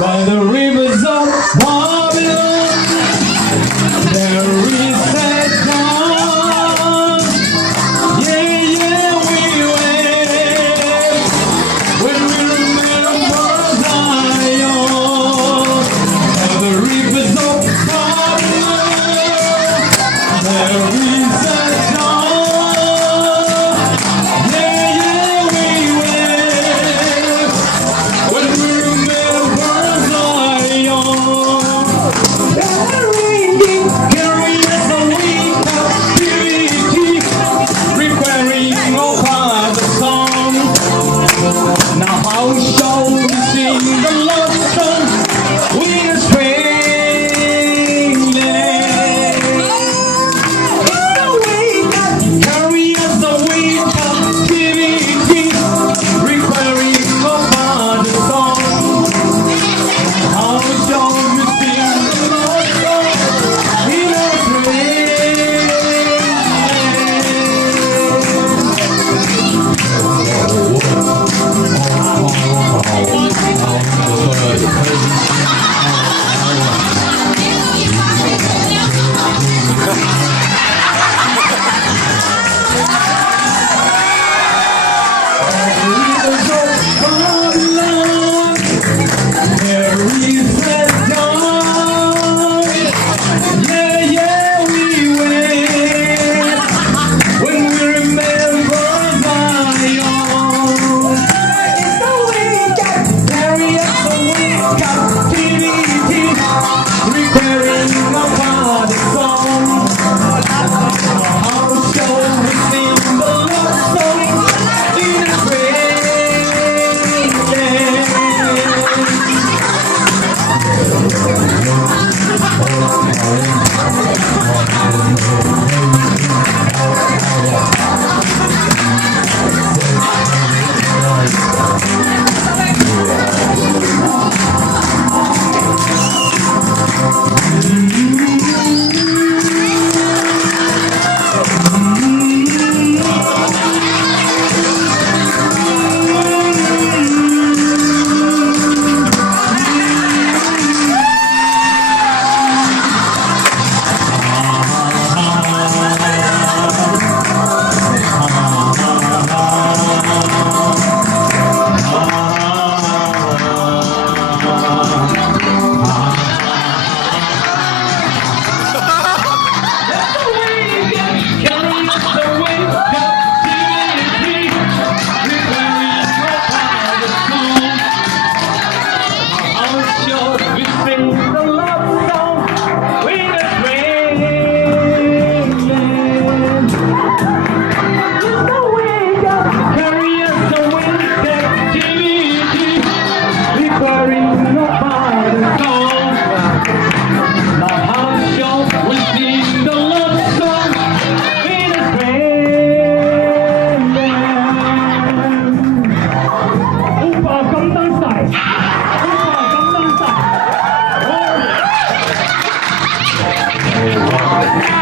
By the rivers of Babylon, there is a dawn. Yeah, yeah, we wait when we remember Zion. By the rivers of Babylon, there is a dawn. Yeah, yeah, we wait when we remember Zion. Carry us away captivity, preparing over the song. Now how shall we sing the love song in a strange land? Carry us away captivity, preparing over the song. How shall we sing the love song in a strange Babylon, there is a dawn. Yeah, yeah, we wait when we remember Zion. Carry us away captivity, preparing over the song. How shall we sing the love song in a strange land? Oh, wow.